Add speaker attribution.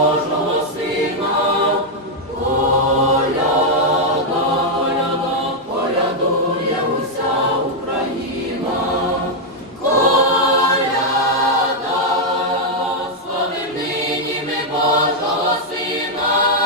Speaker 1: Божого сина, коляда, коляда, уся Україна, коляда, нині ми Божого сина.